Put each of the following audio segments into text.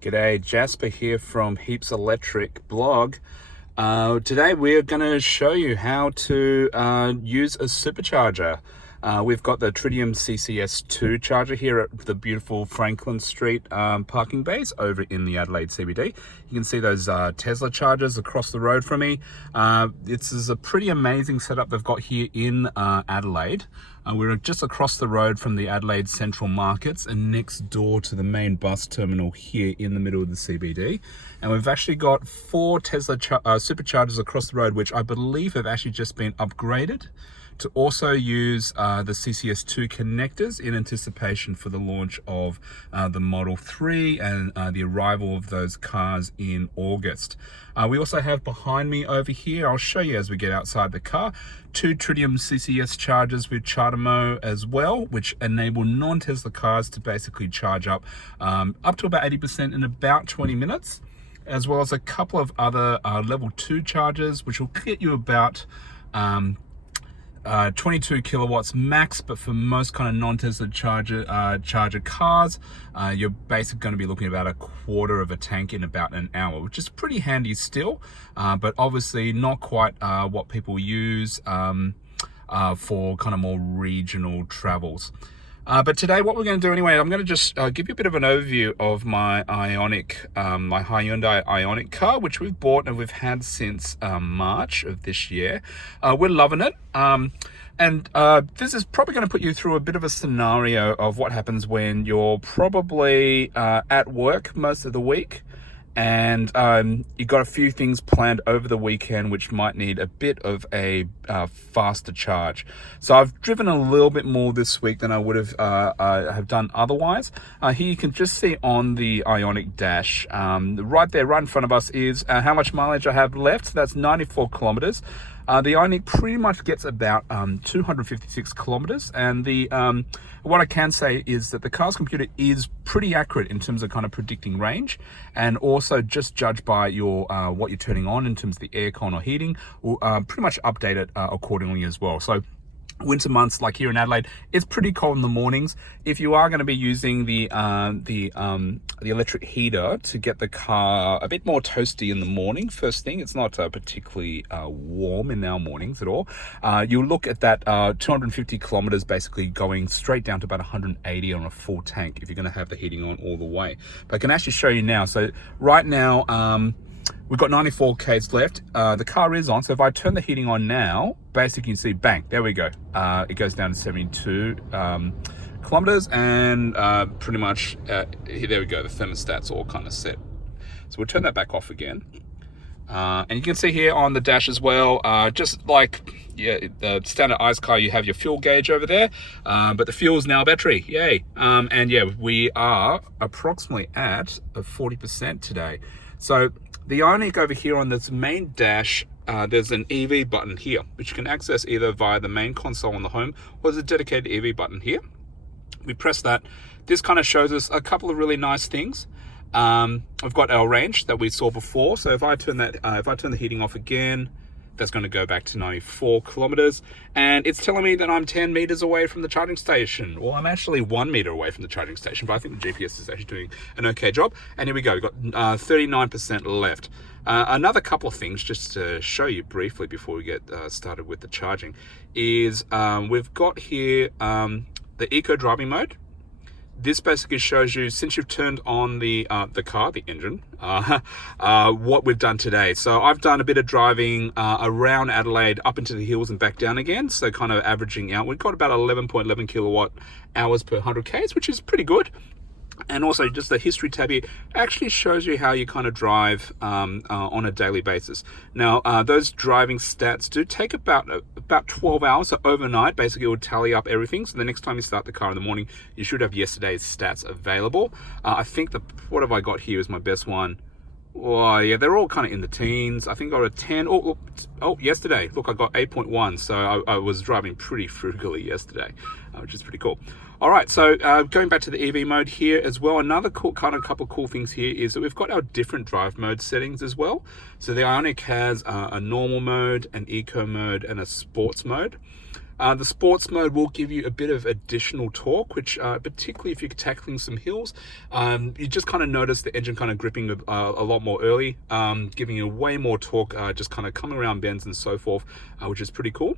G'day, Jasper here from Heaps Electric blog. Today we're going to show you how to use a supercharger. We've got the Tritium CCS 2 charger here at the beautiful Franklin Street parking base over in the Adelaide CBD. You can see those Tesla chargers across the road from me. This is a pretty amazing setup they've got here in Adelaide. We're just across the road from the Adelaide Central Markets and next door to the main bus terminal here in the middle of the CBD. And we've actually got 4 Tesla superchargers across the road, which I believe have actually just been upgraded to also use the CCS2 connectors in anticipation for the launch of the Model 3 and the arrival of those cars in August. We also have behind me over here, I'll show you as we get outside the car, 2 Tritium CCS chargers with ChargeFox as well, which enable non-Tesla cars to basically charge up to about 80% in about 20 minutes, as well as a couple of other level 2 chargers, which will get you about 22 kilowatts max, but for most kind of non-Tesla charger cars, you're basically going to be looking at about a quarter of a tank in about an hour, which is pretty handy still, but obviously not quite what people use for kind of more regional travels. But today what we're going to do anyway, I'm going to just give you a bit of an overview of my Ioniq, my Hyundai Ioniq car, which we've bought and we've had since March of this year. We're loving it. And this is probably going to put you through a bit of a scenario of what happens when you're probably at work most of the week, and you've got a few things planned over the weekend which might need a bit of a faster charge. So I've driven a little bit more this week than I would have done otherwise. Here you can just see on the Ioniq dash, right there, right in front of us is how much mileage I have left. So that's 94 kilometers. The Ioniq pretty much gets about 256 kilometers, and what I can say is that the car's computer is pretty accurate in terms of kind of predicting range, and also just judged by your what you're turning on in terms of the aircon or heating, will pretty much update it accordingly as well. So winter months like here in Adelaide, it's pretty cold in the mornings. If you are going to be using the electric heater to get the car a bit more toasty in the morning, first thing, it's not particularly warm in our mornings at all. You'll look at that 250 kilometers basically going straight down to about 180 on a full tank if you're going to have the heating on all the way. But I can actually show you now. So right now, we've got 94 Ks left. The car is on, so if I turn the heating on now, basically you can see, bang, there we go. It goes down to 72 kilometers, and pretty much, there we go, the thermostat's all kind of set. So we'll turn that back off again. And you can see here on the dash as well, just like the standard ICE car, you have your fuel gauge over there, but the fuel's now battery, yay. And yeah, we are approximately at 40% today. So the Ioniq over here on this main dash, there's an EV button here, which you can access either via the main console on the home, or there's a dedicated EV button here. We press that. This kind of shows us a couple of really nice things. I've got our range that we saw before. So if I turn the heating off again, that's going to go back to 94 kilometers, and it's telling me that I'm 10 meters away from the charging station. Well, I'm actually 1 meter away from the charging station, but I think the GPS is actually doing an okay job. And here we go, we've got 39% left. Another couple of things just to show you briefly before we get started with the charging is we've got here the eco driving mode. This basically shows you, since you've turned on the car, the engine, what we've done today. So I've done a bit of driving around Adelaide, up into the hills and back down again. So kind of averaging out, we've got about 11.11 kilowatt hours per 100 Ks, which is pretty good. And also just the history tab here actually shows you how you kind of drive on a daily basis. Now, those driving stats do take about 12 hours, so overnight, basically it will tally up everything. So the next time you start the car in the morning, you should have yesterday's stats available. I think what have I got here is my best one. Well, yeah, they're all kind of in the teens. I think I got a 10. Oh, yesterday, look, I got 8.1. So I was driving pretty frugally yesterday, which is pretty cool. All right, so going back to the EV mode here as well, another cool couple of cool things here is that we've got our different drive mode settings as well. So the Ioniq has a normal mode, an eco mode, and a sports mode. The sports mode will give you a bit of additional torque, which particularly if you're tackling some hills, you just kind of notice the engine kind of gripping a lot more early, giving you way more torque, just kind of coming around bends and so forth, which is pretty cool.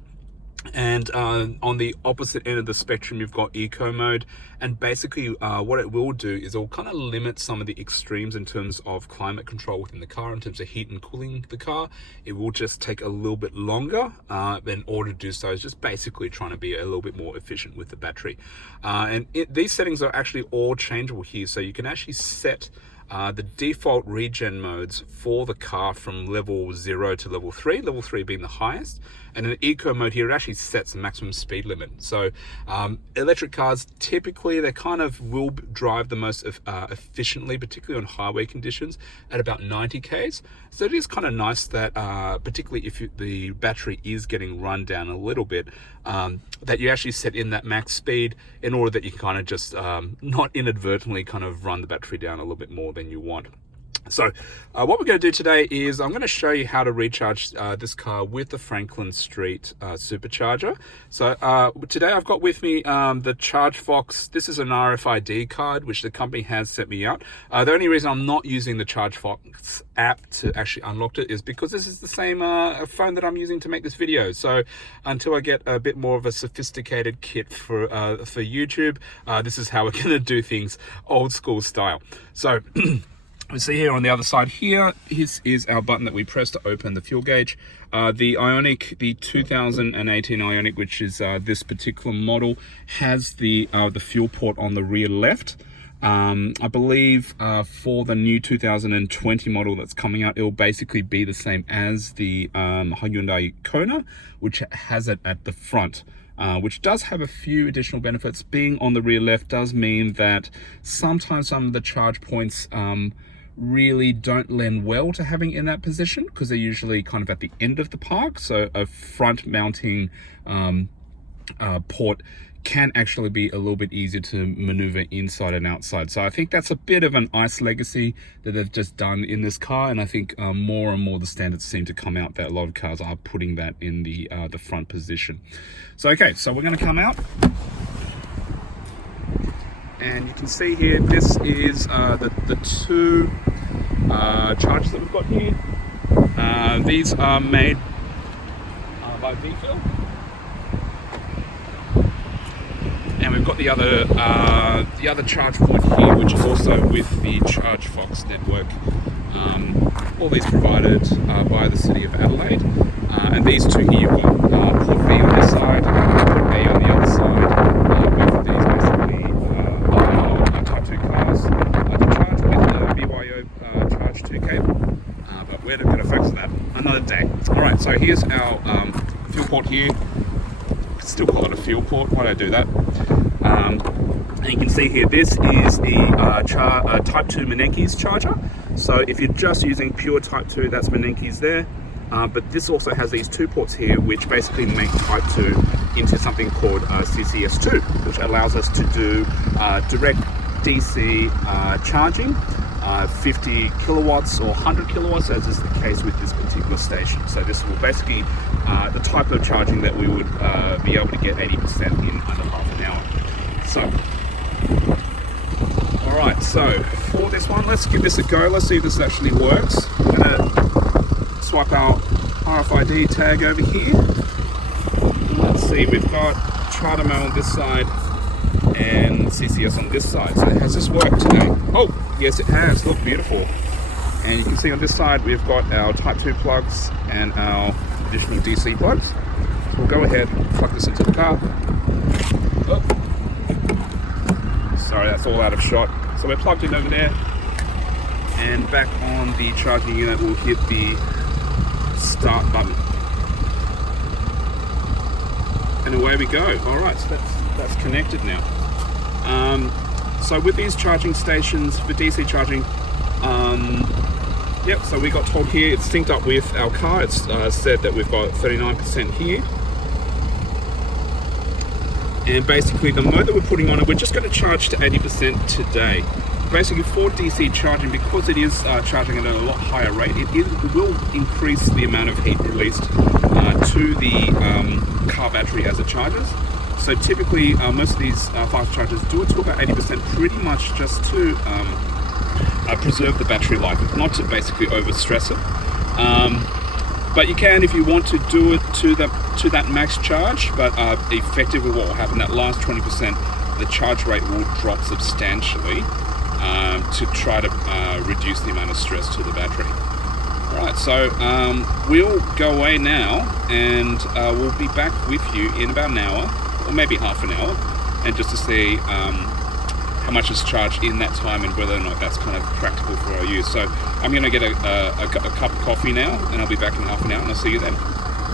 And on the opposite end of the spectrum, you've got eco mode, and basically what it will do is it'll kind of limit some of the extremes in terms of climate control within the car, in terms of heat and cooling the car. It will just take a little bit longer in order to do so. It's just basically trying to be a little bit more efficient with the battery. These settings are actually all changeable here, so you can actually set the default regen modes for the car from level 0 to level 3, level 3 being the highest. And in the eco mode here, it actually sets the maximum speed limit. So electric cars, typically they kind of will drive the most efficiently, particularly on highway conditions, at about 90 Ks. So it is kind of nice that, particularly if the battery is getting run down a little bit, that you actually set in that max speed in order that you can kind of just not inadvertently kind of run the battery down a little bit more than you want. So what we're going to do today is I'm going to show you how to recharge this car with the Franklin Street supercharger. So today I've got with me the Chargefox. This is an RFID card which the company has sent me out. The only reason I'm not using the Chargefox app to actually unlock it is because this is the same phone that I'm using to make this video. So until I get a bit more of a sophisticated kit for YouTube, this is how we're going to do things old school style. So we see here on the other side here, this is our button that we press to open the fuel gauge. The Ioniq, the 2018 Ioniq, which is this particular model, has the fuel port on the rear left. I believe for the new 2020 model that's coming out, it'll basically be the same as the Hyundai Kona, which has it at the front. Which does have a few additional benefits. Being on the rear left does mean that sometimes some of the charge points really don't lend well to having in that position, because they're usually kind of at the end of the park. So a front mounting port can actually be a little bit easier to maneuver inside and outside. So I think that's a bit of an ICE legacy that they've just done in this car, and I think more and more the standards seem to come out that a lot of cars are putting that in the front position. So okay, so we're going to come out, and you can see here, this is the two chargers that we've got here. These are made by VFill. And we've got the other charge point here, which is also with the Chargefox Network. All these provided by the City of Adelaide. And these two here, you've got port B on this side, port A on the other side. Both of these basically Type 2 cars to charge with the BYO Charge 2 cable. But we're going to focus on that another day. Alright, so here's our fuel port here. Still call it a fuel port, why don't I do that? And you can see here, this is the Type 2 Menenkes charger. So if you're just using pure Type 2, that's Menenkes there. But this also has these two ports here, which basically make Type 2 into something called CCS2, which allows us to do direct DC charging, 50 kilowatts or 100 kilowatts, as is the case with this particular station. So this will basically the type of charging that we would be able to get 80% in under half an hour. So, all right, so for this one, let's give this a go. Let's see if this actually works. I'm gonna swipe our RFID tag over here. Let's see, we've got Charter on this side and CCS on this side. So has this worked today? Oh, yes it has. Look, beautiful. And you can see on this side we've got our Type 2 plugs and our additional DC plugs. So we'll go ahead and plug this into the car. Oh. Sorry, that's all out of shot. So we're plugged in over there, and back on the charging unit we'll hit the start button. And away we go. Alright, so that's connected now. So with these charging stations for DC charging, yep, so we got told here it's synced up with our car. It's said that we've got 39% here. And basically the mode that we're putting on it, we're just going to charge to 80% today. basically for DC charging, because it is charging at a lot higher rate, it will increase the amount of heat released to the car battery as it charges. So typically most of these fast chargers do it to about 80%, pretty much just to preserve the battery life, not to basically overstress it. But you can, if you want to do it to that max charge, but effectively what will happen, that last 20%, the charge rate will drop substantially to try to reduce the amount of stress to the battery. Alright, so we'll go away now, and we'll be back with you in about an hour, or maybe half an hour, and just to see how much is charged in that time and whether or not that's kind of practical for our use. So I'm going to get a cup of coffee now, and I'll be back in half an hour, and I'll see you then.